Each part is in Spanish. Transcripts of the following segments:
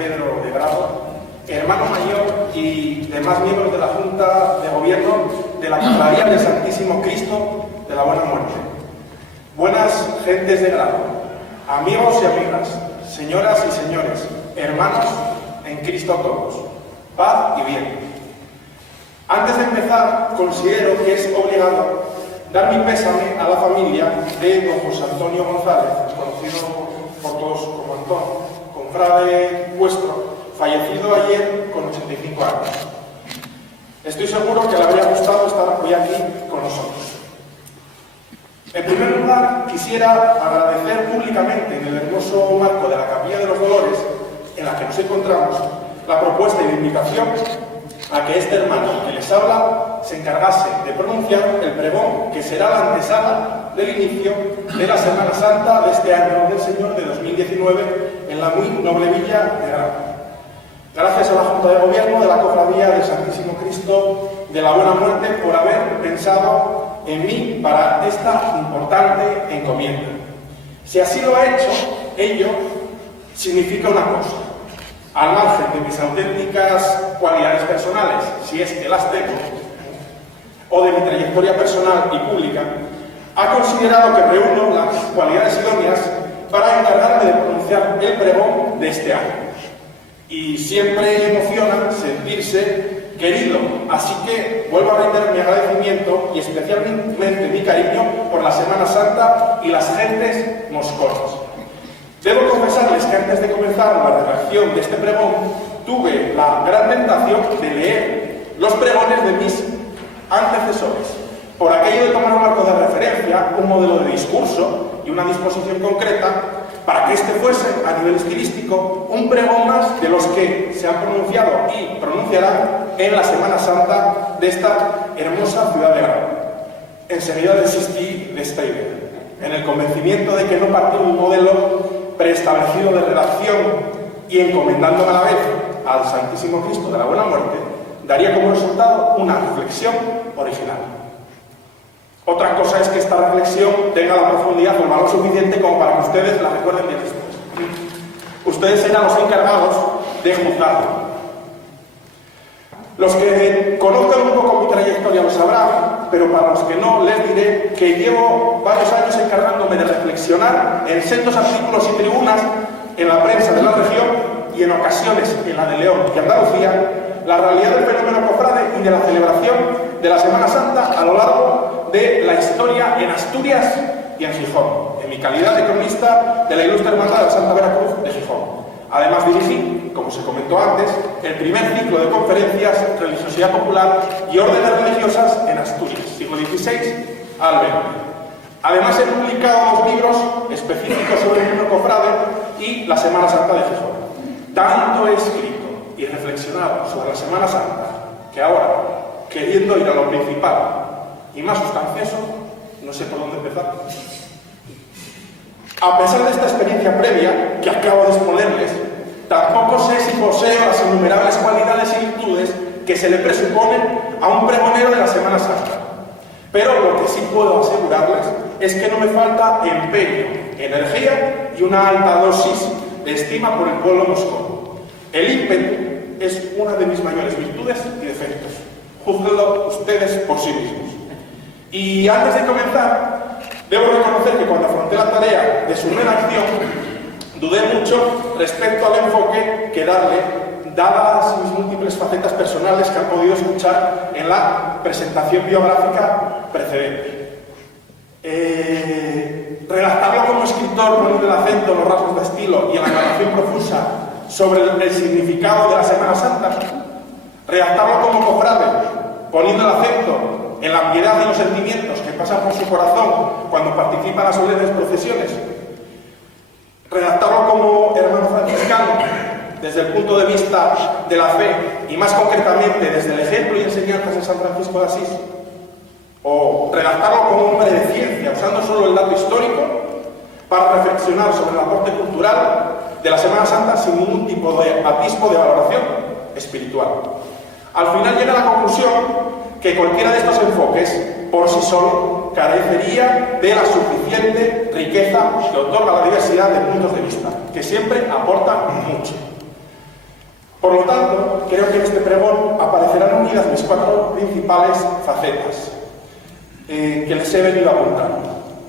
Pedro de Grado, hermano mayor y demás miembros de la Junta de Gobierno de la Cofradía del Santísimo Cristo de la Buena Muerte. Buenas gentes de Grado, amigos y amigas, señoras y señores, hermanos en Cristo todos, paz y bien. Antes de empezar, considero que es obligado dar mi pésame a la familia de don José Antonio González, conocido por todos como Antón, confrade vuestro, fallecido ayer con 85 años. Estoy seguro que le habría gustado estar hoy aquí con nosotros. En primer lugar, quisiera agradecer públicamente en el hermoso marco de la Capilla de los Dolores, en la que nos encontramos, la propuesta y la invitación a que este hermano que les habla se encargase de pronunciar el pregón que será la antesala del inicio de la Semana Santa de este año del Señor de 2019 en la muy noble villa de Grado. Gracias a la Junta de Gobierno de la Cofradía del Santísimo Cristo de la Buena Muerte por haber pensado en mí para esta importante encomienda. Si así lo ha hecho, ello significa una cosa. Al margen de mis auténticas cualidades personales, si es que las tengo, o de mi trayectoria personal y pública, ha considerado que reúno las cualidades idóneas para encargarme de pronunciar el pregón de este año. Y siempre emociona sentirse querido, así que vuelvo a render mi agradecimiento y especialmente mi cariño por la Semana Santa y las gentes mosconas. Debo confesarles que antes de comenzar la redacción de este pregón tuve la gran tentación de leer los pregones de mis antecesores, por aquello de tomar un marco de referencia, un modelo de discurso y una disposición concreta, para que este fuese, a nivel estilístico, un pregón más de los que se han pronunciado y pronunciarán en la Semana Santa de esta hermosa ciudad de Grado. Enseguida desistí de esta idea, en el convencimiento de que no partir un modelo preestablecido de redacción y encomendándome a la vez al Santísimo Cristo de la Buena Muerte, daría como resultado una reflexión original. Otra cosa es que esta reflexión tenga la profundidad o el valor suficiente como para que ustedes la recuerden bien después. Ustedes serán los encargados de juzgarlo. Los que conozcan un poco mi trayectoria lo sabrán, pero para los que no, les diré que llevo varios años encargándome de reflexionar en sendos artículos y tribunas en la prensa de la región y en ocasiones en la de León y Andalucía, la realidad del fenómeno cofrade y de la celebración de la Semana Santa a lo largo de la historia en Asturias y en Gijón, en mi calidad de cronista de la Ilustre Hermandad de la Santa Veracruz de Gijón. Además dirigí, como se comentó antes, el primer ciclo de conferencias Religiosidad Popular y Órdenes Religiosas en Asturias, siglo XVI al XX. Además he publicado 2 libros específicos sobre el mundo cofrade y la Semana Santa de Gijón. Tanto he escrito y reflexionado sobre la Semana Santa que ahora, queriendo ir a lo principal y más sustancioso, no sé por dónde empezar. A pesar de esta experiencia previa que acabo de exponerles, tampoco sé si poseo las innumerables cualidades y virtudes que se le presuponen a un pregonero de la Semana Santa. Pero lo que sí puedo asegurarles es que no me falta empeño, energía y una alta dosis de estima por el pueblo moscón. El ímpetu es una de mis mayores virtudes y defectos. Júzguenlo ustedes por sí mismos. Y antes de comenzar, debo reconocer que cuando afronté la tarea de su redacción, dudé mucho respecto al enfoque que darle, dadas mis múltiples facetas personales que han podido escuchar en la presentación biográfica precedente. Redactarlo como escritor poniendo el acento en los rasgos de estilo y en la narración profusa sobre el significado de la Semana Santa. Redactarlo como cofrade, poniendo el acento en la piedad y los sentimientos que pasan por su corazón cuando participa en las solemnes procesiones. Redactarlo como hermano franciscano, desde el punto de vista de la fe y más concretamente desde el ejemplo y enseñanzas de San Francisco de Asís. O redactarlo como hombre de ciencia, usando solo el dato histórico para reflexionar sobre el aporte cultural de la Semana Santa sin ningún tipo de atisbo de valoración espiritual. Al final llega a la conclusión que cualquiera de estos enfoques, por sí solo, carecería de la suficiente riqueza que otorga la diversidad de puntos de vista, que siempre aportan mucho. Por lo tanto, creo que en este pregón aparecerán unidas mis 4 principales facetas que les he venido apuntando,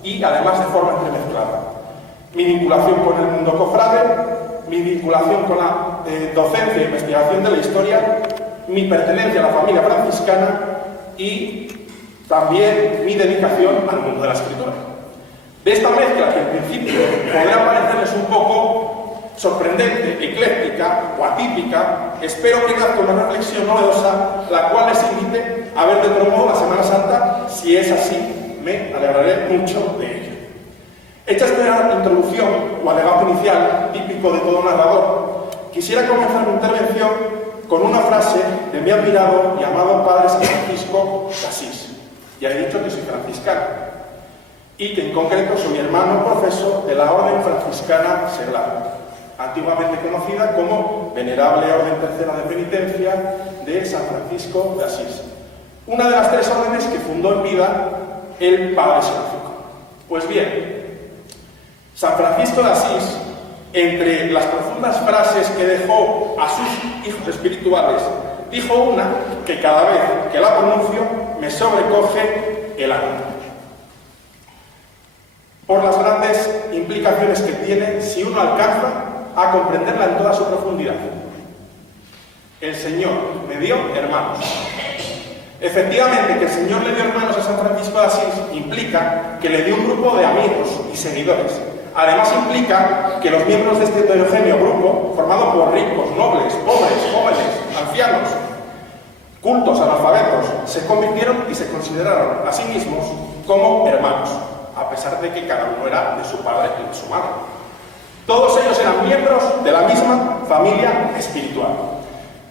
y además de forma entremezclada. Mi vinculación con el mundo cofrade, mi vinculación con la docencia e investigación de la historia, mi pertenencia a la familia franciscana y también mi dedicación al mundo de la escritura. De esta mezcla, que en principio podrá parecerles un poco sorprendente, ecléctica o atípica, espero que nazca una reflexión novedosa, la cual les invite a ver de otro modo la Semana Santa. Si es así, me alegraré mucho de ello. Hecha esta introducción o alegato inicial, típico de todo narrador, quisiera comenzar mi intervención con una frase de mi admirado y amado padre San Francisco de Asís. Ya he dicho que soy franciscano y que en concreto soy hermano profeso de la Orden Franciscana Seglar, antiguamente conocida como Venerable Orden Tercera de Penitencia de San Francisco de Asís, una de las 3 órdenes que fundó en vida el padre Seráfico. Pues bien, San Francisco de Asís, entre las profundas frases que dejó a sus hijos espirituales, dijo una que cada vez que la pronuncio me sobrecoge el alma, por las grandes implicaciones que tiene si uno alcanza a comprenderla en toda su profundidad. El Señor me dio hermanos. Efectivamente, que el Señor le dio hermanos a San Francisco de Asís implica que le dio un grupo de amigos y seguidores. Además implica que los miembros de este heterogéneo grupo, formado por ricos, nobles, pobres, jóvenes, ancianos, cultos, analfabetos, se convirtieron y se consideraron a sí mismos como hermanos, a pesar de que cada uno era de su padre y de su madre. Todos ellos eran miembros de la misma familia espiritual.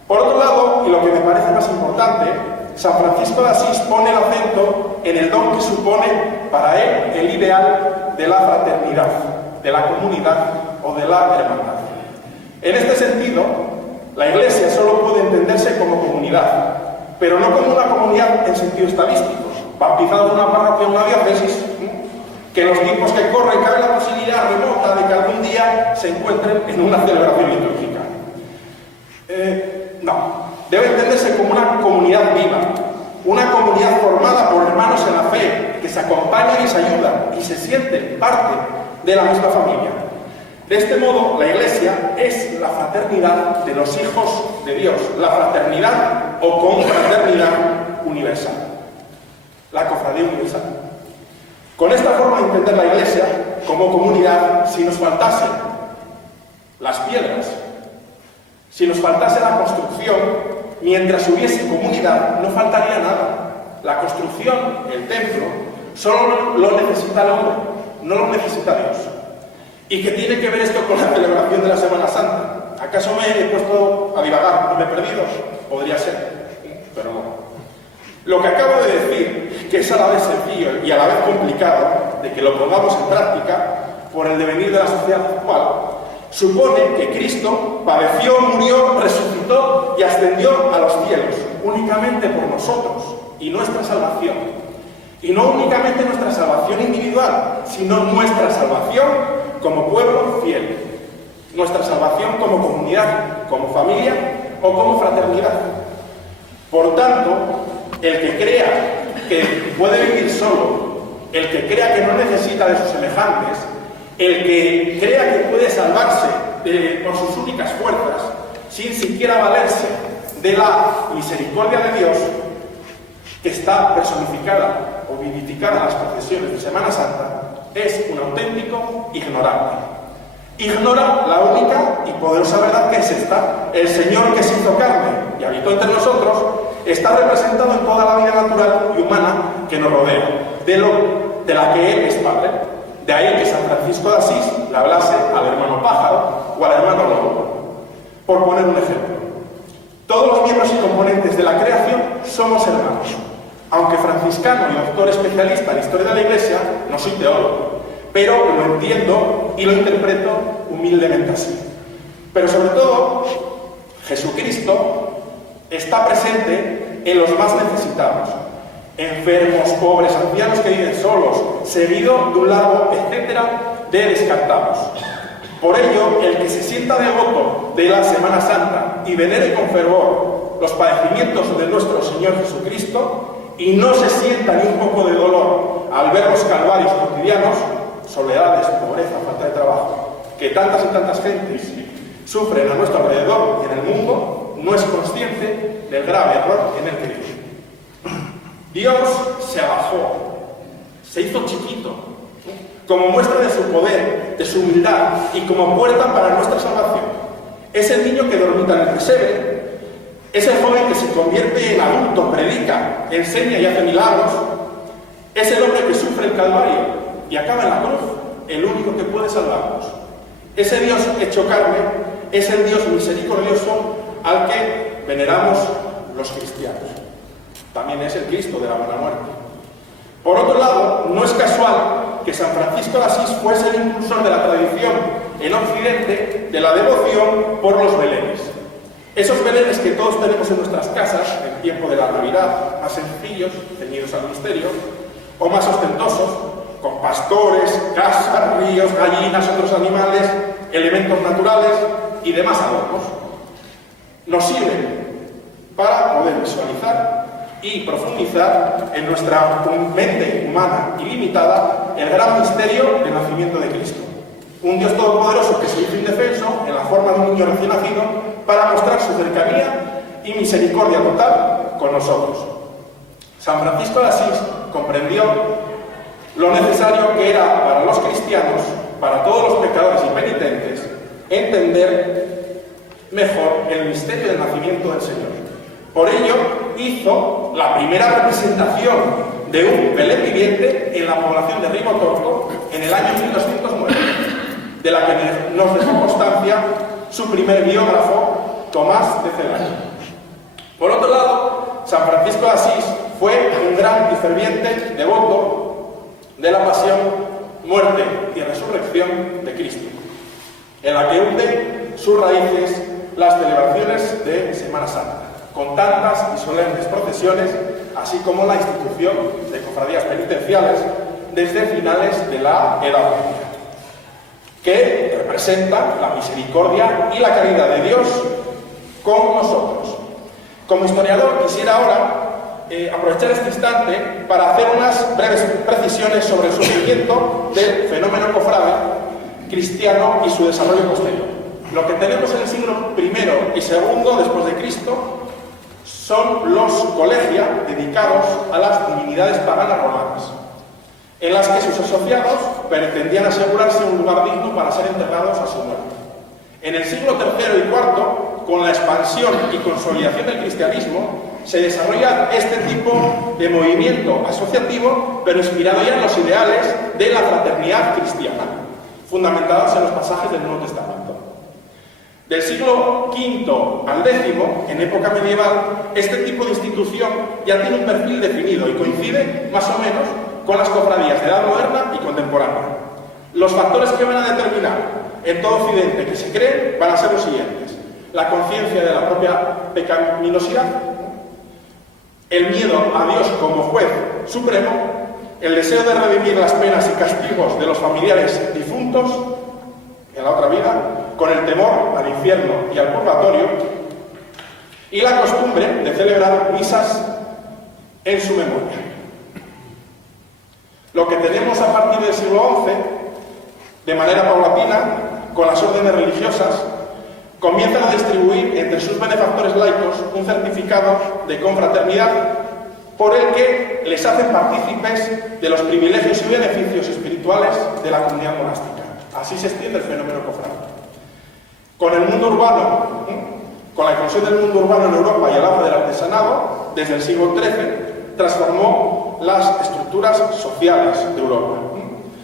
Por otro lado, y lo que me parece más importante, San Francisco de Asís pone el acento en el don que supone para él el ideal de la fraternidad, de la comunidad o de la hermandad. En este sentido, la Iglesia solo puede entenderse como comunidad, pero no como una comunidad en sentido estadístico, bautizado en una parroquia o una diócesis, que en los tiempos que corren cabe la posibilidad remota de que algún día se encuentren en una celebración litúrgica. No, debe entenderse como una comunidad viva, una comunidad formada por hermanos en la fe, que se acompañan y se ayudan y se sienten parte de la misma familia. De este modo, la Iglesia es la fraternidad de los hijos de Dios, la fraternidad o confraternidad universal, la cofradía universal. Con esta forma de entender la Iglesia como comunidad, si nos faltasen las piedras, si nos faltase la construcción, mientras hubiese comunidad, no faltaría nada. La construcción, el templo, solo lo necesita el hombre, no lo necesita Dios. ¿Y qué tiene que ver esto con la celebración de la Semana Santa? ¿Acaso me he puesto a divagar y me he perdido? Podría ser, pero no. Lo que acabo de decir, que es a la vez sencillo y a la vez complicado de que lo pongamos en práctica por el devenir de la sociedad actual, supone que Cristo padeció, murió, resucitó y ascendió a los cielos, únicamente por nosotros y nuestra salvación. Y no únicamente nuestra salvación individual, sino nuestra salvación como pueblo fiel, nuestra salvación como comunidad, como familia o como fraternidad. Por tanto, el que crea que puede vivir solo, el que crea que no necesita de sus semejantes, el que crea que puede salvarse por sus únicas fuerzas, sin siquiera valerse de la misericordia de Dios, que está personificada o vivificada en las procesiones de Semana Santa, es un auténtico ignorante. Ignora la única y poderosa verdad que es esta: el Señor que se hizo carne y habitó entre nosotros está representado en toda la vida natural y humana que nos rodea, de la que Él es Padre. De ahí que San Francisco de Asís le hablase al hermano pájaro o al hermano lobo, por poner un ejemplo. Todos los miembros y componentes de la creación somos hermanos. Aunque franciscano y doctor especialista en la historia de la Iglesia, no soy teólogo, pero lo entiendo y lo interpreto humildemente así. Pero sobre todo, Jesucristo está presente en los más necesitados, enfermos, pobres, ancianos que viven solos, seguido de un largo etcétera de descartados. Por ello, el que se sienta devoto de la Semana Santa y venere con fervor los padecimientos de nuestro Señor Jesucristo y no se sienta ni un poco de dolor al ver los calvarios cotidianos, soledades, pobreza, falta de trabajo, que tantas y tantas gentes sufren a nuestro alrededor y en el mundo, no es consciente del grave error en el que vive. Dios se bajó, se hizo chiquito, como muestra de su poder, de su humildad y como puerta para nuestra salvación. Es el niño que dormita en el pesebre, es el joven que se convierte en adulto, predica, enseña y hace milagros, es el hombre que sufre el Calvario y acaba en la cruz, el único que puede salvarnos. Ese Dios hecho carne es el Dios misericordioso al que veneramos los cristianos. También es el Cristo de la buena muerte. Por otro lado, no es casual que San Francisco de Asís fuese el impulsor de la tradición en Occidente de la devoción por los belenes. Esos belenes que todos tenemos en nuestras casas en tiempo de la Navidad, más sencillos, ceñidos al misterio, o más ostentosos, con pastores, casas, ríos, gallinas, otros animales, elementos naturales y demás adornos. Nos sirven para poder visualizar y profundizar en nuestra mente humana y limitada el gran misterio del nacimiento de Cristo. Un Dios todopoderoso que se hizo indefenso en la forma de un niño recién nacido para mostrar su cercanía y misericordia total con nosotros. San Francisco de Asís comprendió lo necesario que era para los cristianos, para todos los pecadores y penitentes, entender mejor el misterio del nacimiento del Señor. Por ello, hizo la primera representación de un Belén viviente en la población de Rimotorco en el año 1209, de la que nos dejó constancia su primer biógrafo, Tomás de Celano. Por otro lado, San Francisco de Asís fue un gran y ferviente devoto de la pasión, muerte y resurrección de Cristo, en la que hunde sus raíces las celebraciones de Semana Santa, con tantas y solemnes procesiones, así como la institución de cofradías penitenciales desde finales de la Edad Media, que representan la misericordia y la caridad de Dios con nosotros. Como historiador quisiera ahora aprovechar este instante para hacer unas breves precisiones sobre el surgimiento del fenómeno cofrade cristiano y su desarrollo posterior. Lo que tenemos en el siglo I y II después de Cristo son los colegia dedicados a las divinidades paganas romanas, en las que sus asociados pretendían asegurarse un lugar digno para ser enterrados a su muerte. En el siglo III y IV, con la expansión y consolidación del cristianismo, se desarrolla este tipo de movimiento asociativo, pero inspirado ya en los ideales de la fraternidad cristiana, fundamentados en los pasajes del Nuevo Testamento. Del siglo V al X, en época medieval, este tipo de institución ya tiene un perfil definido y coincide más o menos con las cofradías de edad moderna y contemporánea. Los factores que van a determinar en todo Occidente que se creen van a ser los siguientes: la conciencia de la propia pecaminosidad, el miedo a Dios como juez supremo, el deseo de redimir las penas y castigos de los familiares difuntos en la otra vida, con el temor al infierno y al purgatorio, y la costumbre de celebrar misas en su memoria. Lo que tenemos a partir del siglo XI, de manera paulatina, con las órdenes religiosas, comienzan a distribuir entre sus benefactores laicos un certificado de confraternidad por el que les hacen partícipes de los privilegios y beneficios espirituales de la comunidad monástica. Así se extiende el fenómeno cofrade. Con el mundo urbano, con la expansión del mundo urbano en Europa y el auge del artesanado, desde el siglo XIII, transformó las estructuras sociales de Europa.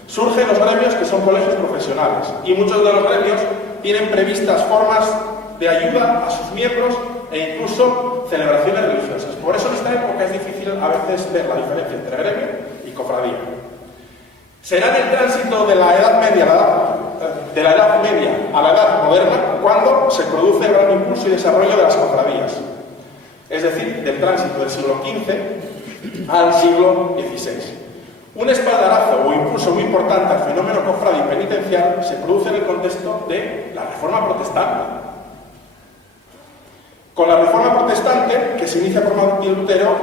Surgen los gremios que son colegios profesionales y muchos de los gremios tienen previstas formas de ayuda a sus miembros e incluso celebraciones religiosas. Por eso en esta época es difícil a veces ver la diferencia entre gremio y cofradía. Será en el tránsito de la Edad Media a la Edad Moderna cuando se produce el gran impulso y desarrollo de las cofradías, es decir, del tránsito del siglo XV al siglo XVI. Un espaldarazo o impulso muy importante al fenómeno cofrade y penitencial se produce en el contexto de la Reforma Protestante. Con la Reforma Protestante, que se inicia por Martín Lutero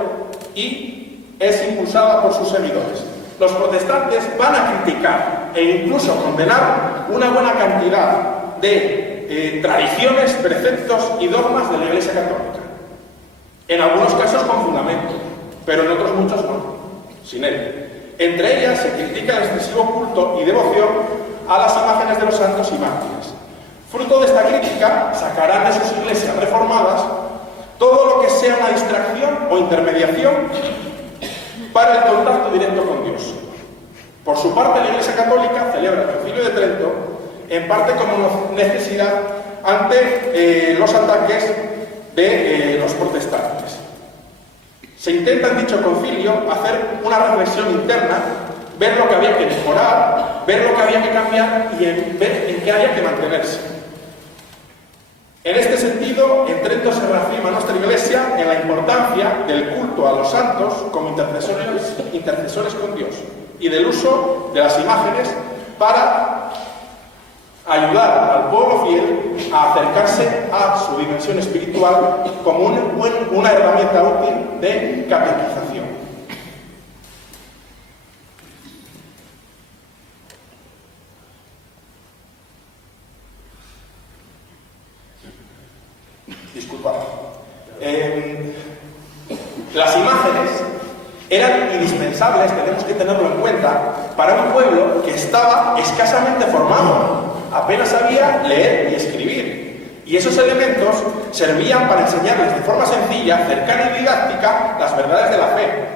y es impulsada por sus seguidores, los protestantes van a criticar e incluso condenar una buena cantidad de tradiciones, preceptos y dogmas de la Iglesia Católica. En algunos casos con fundamento, pero en otros muchos no, sin él. Entre ellas se critica el excesivo culto y devoción a las imágenes de los santos y mártires. Fruto de esta crítica, sacarán de sus iglesias reformadas todo lo que sea una distracción o intermediación para el contacto directo con Dios. Por su parte, la Iglesia Católica celebra el Concilio de Trento, en parte como necesidad ante los ataques de los protestantes. Se intenta en dicho concilio hacer una reflexión interna, ver lo que había que mejorar, ver lo que había que cambiar y ver en qué había que mantenerse. En este sentido, en Trento se reafirma nuestra Iglesia en la importancia del culto a los santos como intercesores con Dios y del uso de las imágenes para ayudar al pueblo fiel a acercarse a su dimensión espiritual como una herramienta útil de catequización. Disculpad. Las imágenes eran indispensables, tenemos que tenerlo en cuenta, para un pueblo que estaba escasamente formado. Apenas sabía leer y escribir. Y esos elementos servían para enseñarles de forma sencilla, cercana y didáctica las verdades de la fe.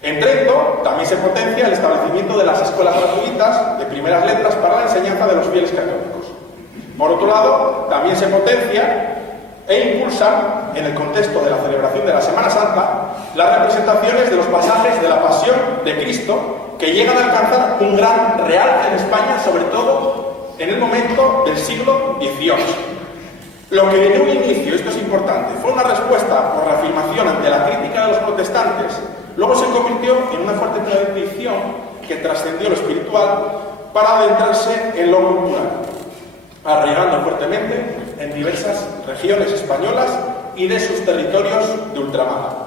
En Trento también se potencia el establecimiento de las escuelas gratuitas de primeras letras para la enseñanza de los fieles católicos. Por otro lado, también se potencia e impulsa, en el contexto de la celebración de la Semana Santa, las representaciones de los pasajes de la Pasión de Cristo que llegan a alcanzar un gran realce en España, sobre todo en el momento del siglo XVIII. Lo que en un inicio, esto es importante, fue una respuesta por reafirmación ante la crítica de los protestantes, luego se convirtió en una fuerte tradición que trascendió lo espiritual para adentrarse en lo cultural, arraigando fuertemente en diversas regiones españolas y de sus territorios de ultramar.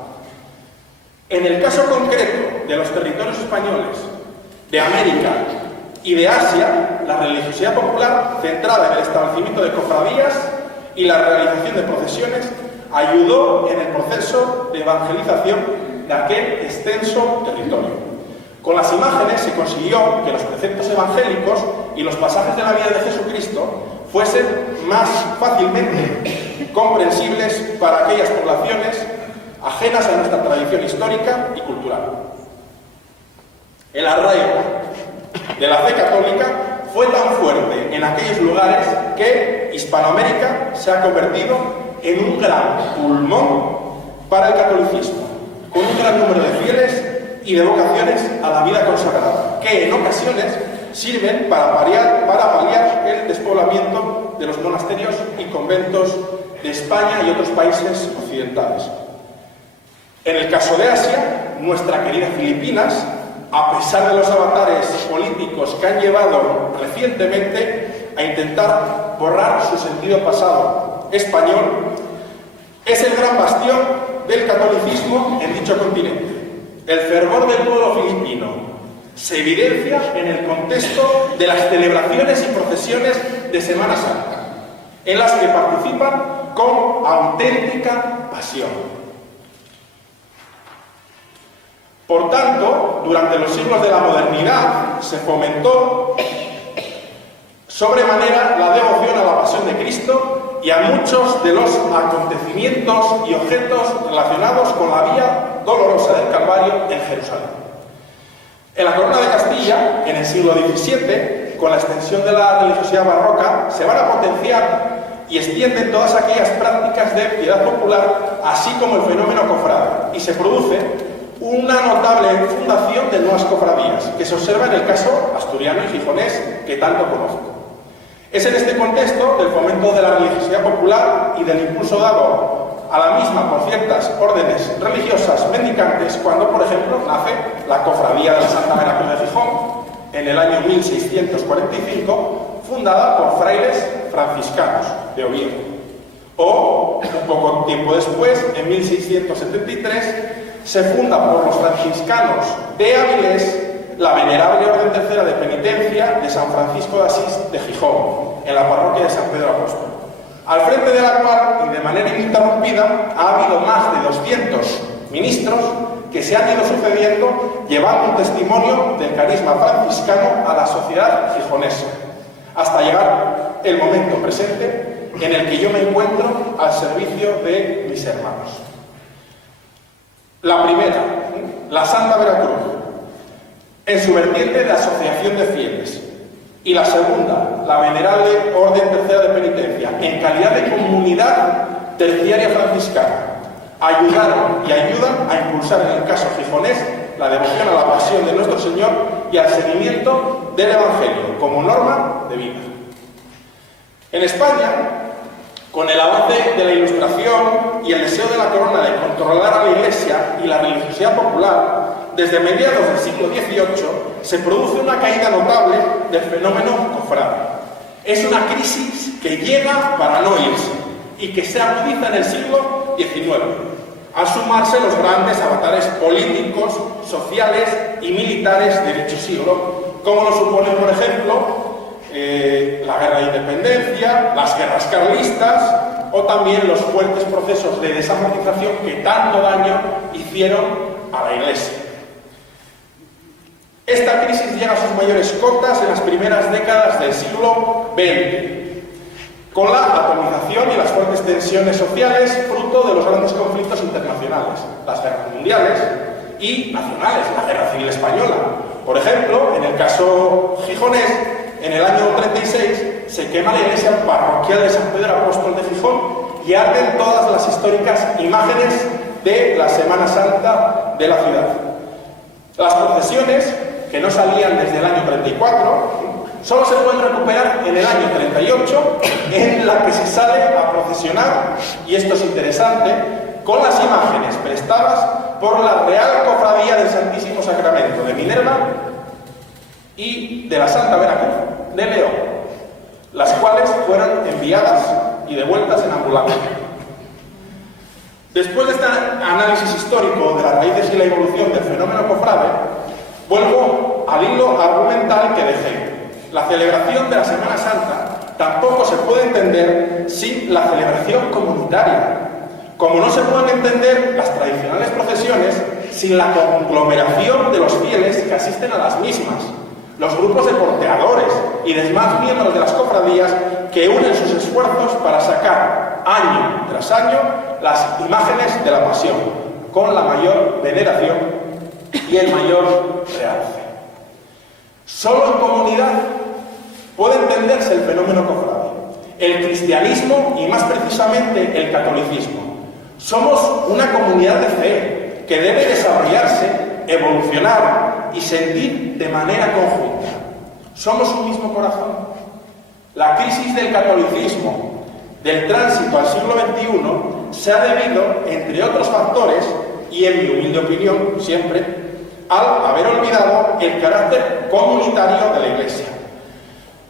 En el caso concreto de los territorios españoles, de América y de Asia, la religiosidad popular, centrada en el establecimiento de cofradías y la realización de procesiones, ayudó en el proceso de evangelización de aquel extenso territorio. Con las imágenes se consiguió que los preceptos evangélicos y los pasajes de la vida de Jesucristo fuesen más fácilmente comprensibles para aquellas poblaciones ajenas a nuestra tradición histórica y cultural. El arraigo de la fe católica fue tan fuerte en aquellos lugares que Hispanoamérica se ha convertido en un gran pulmón para el catolicismo, con un gran número de fieles y de vocaciones a la vida consagrada, que en ocasiones sirven para paliar el despoblamiento de los monasterios y conventos de España y otros países occidentales. En el caso de Asia, nuestra querida Filipinas, a pesar de los avatares políticos que han llevado recientemente a intentar borrar su sentido pasado español, es el gran bastión del catolicismo en dicho continente. El fervor del pueblo filipino se evidencia en el contexto de las celebraciones y procesiones de Semana Santa, en las que participan con auténtica pasión. Por tanto, durante los siglos de la modernidad se fomentó sobremanera la devoción a la pasión de Cristo y a muchos de los acontecimientos y objetos relacionados con la vía dolorosa del Calvario en Jerusalén. En la Corona de Castilla, en el siglo XVII, con la extensión de la religiosidad barroca, se van a potenciar y extienden todas aquellas prácticas de piedad popular, así como el fenómeno cofrade, y se produce una notable fundación de nuevas cofradías, que se observa en el caso asturiano y gijonés, que tanto conozco. Es en este contexto del fomento de la religiosidad popular y del impulso dado a la misma por ciertas órdenes religiosas mendicantes cuando, por ejemplo, nace la Cofradía de la Santa Veracruz de Gijón en el año 1645, fundada por frailes franciscanos de Oviedo. O, un poco tiempo después, en 1673, se funda por los franciscanos de Avilés la Venerable Orden Tercera de Penitencia de San Francisco de Asís de Gijón, en la parroquia de San Pedro Apóstol, al frente de la cual, y de manera ininterrumpida, ha habido más de 200 ministros que se han ido sucediendo llevando un testimonio del carisma franciscano a la sociedad gijonesa, hasta llegar el momento presente en el que yo me encuentro al servicio de mis hermanos. La primera, la Santa Veracruz, en su vertiente de asociación de fieles, y la segunda, la Venerable Orden Tercera de Penitencia, en calidad de comunidad terciaria franciscana, ayudaron y ayudan a impulsar en el caso gijonés la devoción a la pasión de nuestro Señor y al seguimiento del Evangelio como norma de vida. En España, con el avance de la Ilustración y el deseo de la corona de controlar a la Iglesia y la religiosidad popular, desde mediados del siglo XVIII se produce una caída notable del fenómeno cofrade. Es una crisis que llega para no irse y que se agudiza en el siglo XIX, al sumarse los grandes avatares políticos, sociales y militares de dicho siglo, como lo suponen, por ejemplo, la guerra de independencia, las guerras carlistas o también los fuertes procesos de desamortización que tanto daño hicieron a la Iglesia. Esta crisis llega a sus mayores cotas en las primeras décadas del siglo XX, con la atomización y las fuertes tensiones sociales fruto de los grandes conflictos internacionales, las guerras mundiales y nacionales, la Guerra Civil Española. Por ejemplo, en el caso gijonés, en el año 36 se quema la iglesia parroquial de San Pedro Apóstol de Gijón y arden todas las históricas imágenes de la Semana Santa de la ciudad. Las procesiones, que no salían desde el año 34, solo se pueden recuperar en el año 38, en la que se sale a procesionar, y esto es interesante, con las imágenes prestadas por la Real Cofradía del Santísimo Sacramento de Minerva y de la Santa Veracruz de León, las cuales fueron enviadas y devueltas en ambulancia. Después de este análisis histórico de las raíces y la evolución del fenómeno cofrade, vuelvo al hilo argumental que dejé. La celebración de la Semana Santa tampoco se puede entender sin la celebración comunitaria, como no se pueden entender las tradicionales procesiones sin la conglomeración de los fieles que asisten a las mismas, los grupos de porteadores y demás miembros de las cofradías que unen sus esfuerzos para sacar año tras año las imágenes de la pasión con la mayor veneración y el mayor realce. Solo en comunidad puede entenderse el fenómeno cofrade, el cristianismo y más precisamente el catolicismo. Somos una comunidad de fe que debe desarrollarse, evolucionar y sentir de manera conjunta. Somos un mismo corazón. La crisis del catolicismo, del tránsito al siglo XXI, se ha debido, entre otros factores, y en mi humilde opinión siempre, al haber olvidado el carácter comunitario de la Iglesia.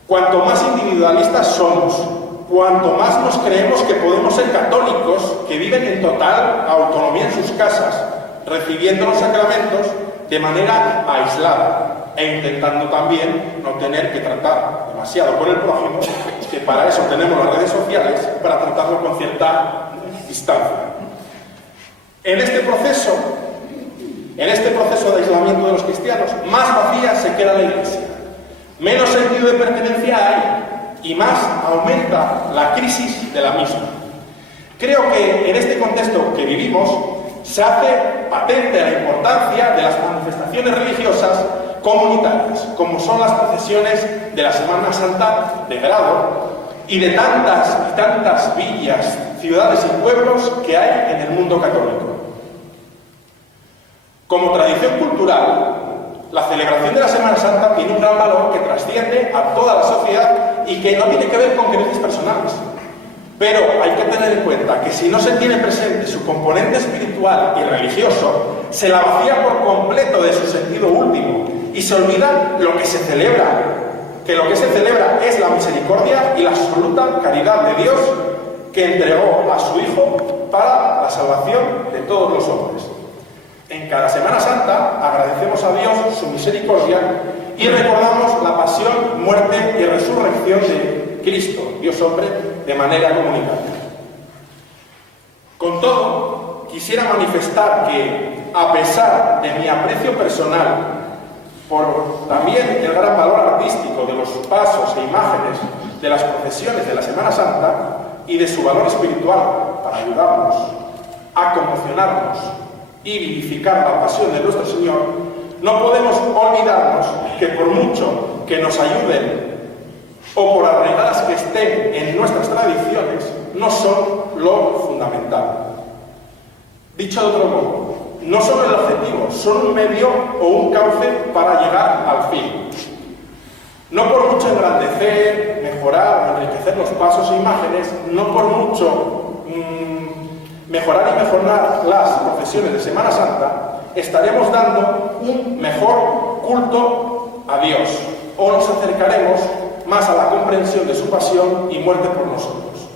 Cuanto más individualistas somos, cuanto más nos creemos que podemos ser católicos, que viven en total autonomía en sus casas, recibiendo los sacramentos de manera aislada e intentando también no tener que tratar demasiado con el prójimo, que para eso tenemos las redes sociales, para tratarlo con cierta distancia. En este proceso de aislamiento de los cristianos, más vacía se queda la Iglesia, menos sentido de pertenencia hay y más aumenta la crisis de la misma. Creo que en este contexto que vivimos se hace patente la importancia de las manifestaciones religiosas comunitarias, como son las procesiones de la Semana Santa de grado y de tantas villas, ciudades y pueblos que hay en el mundo católico. Como tradición cultural, la celebración de la Semana Santa tiene un gran valor que trasciende a toda la sociedad y que no tiene que ver con creencias personales. Pero hay que tener en cuenta que si no se tiene presente su componente espiritual y religioso, se la vacía por completo de su sentido último y se olvida lo que se celebra, que lo que se celebra es la misericordia y la absoluta caridad de Dios que entregó a su Hijo para la salvación de todos los hombres. En cada Semana Santa agradecemos a Dios su misericordia y recordamos la pasión, muerte y resurrección de Cristo, Dios hombre, de manera comunitaria. Con todo, quisiera manifestar que, a pesar de mi aprecio personal por también el gran valor artístico de los pasos e imágenes de las procesiones de la Semana Santa y de su valor espiritual para ayudarnos a conmocionarnos y vivificar la pasión de nuestro Señor, no podemos olvidarnos que por mucho que nos ayuden o por arraigadas que estén en nuestras tradiciones, no son lo fundamental. Dicho de otro modo, no son el objetivo, son un medio o un cauce para llegar al fin. No por mucho engrandecer, mejorar o enriquecer los pasos e imágenes, no por mucho mejorar y mejorar las procesiones de Semana Santa, estaremos dando un mejor culto a Dios o nos acercaremos más a la comprensión de su pasión y muerte por nosotros.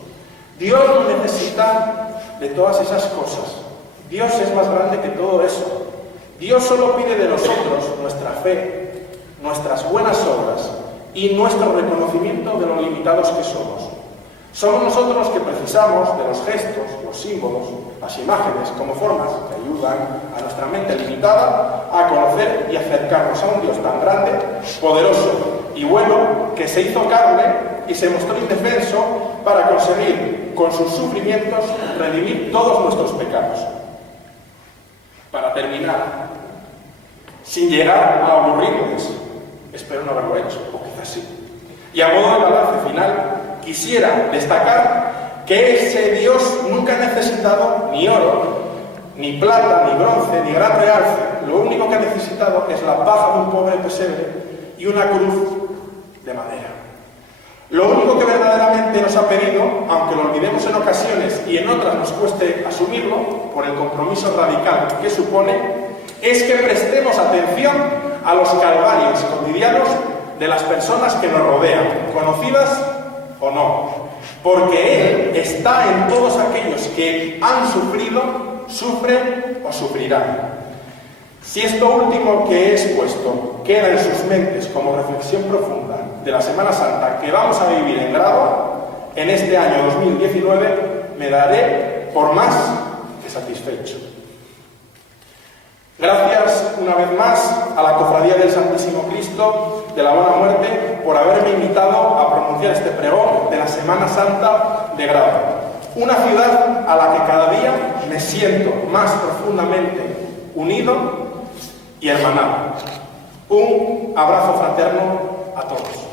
Dios no necesita de todas esas cosas. Dios es más grande que todo eso. Dios solo pide de nosotros nuestra fe, nuestras buenas obras y nuestro reconocimiento de lo limitados que somos. Somos nosotros los que precisamos de los gestos, los símbolos, las imágenes como formas que ayudan a nuestra mente limitada a conocer y acercarnos a un Dios tan grande, poderoso y bueno que se hizo carne y se mostró indefenso para conseguir con sus sufrimientos redimir todos nuestros pecados. Para terminar, sin llegar a aburrirles, espero no haberlo hecho, o quizás sí, y a modo de balance final, quisiera destacar que ese Dios nunca ha necesitado ni oro, ni plata, ni bronce, ni gran realce. Lo único que ha necesitado es la paja de un pobre pesebre y una cruz de madera. Lo único que verdaderamente nos ha pedido, aunque lo olvidemos en ocasiones y en otras nos cueste asumirlo, por el compromiso radical que supone, es que prestemos atención a los calvarios cotidianos de las personas que nos rodean, conocidas o no, porque Él está en todos aquellos que han sufrido, sufren o sufrirán. Si esto último que he expuesto queda en sus mentes como reflexión profunda de la Semana Santa que vamos a vivir en grado, en este año 2019 me daré por más que satisfecho. Gracias una vez más a la Cofradía del Santísimo Cristo de la Buena Muerte por haberme invitado a pronunciar este pregón de la Semana Santa de Grado. Una ciudad a la que cada día me siento más profundamente unido y hermanado. Un abrazo fraterno a todos.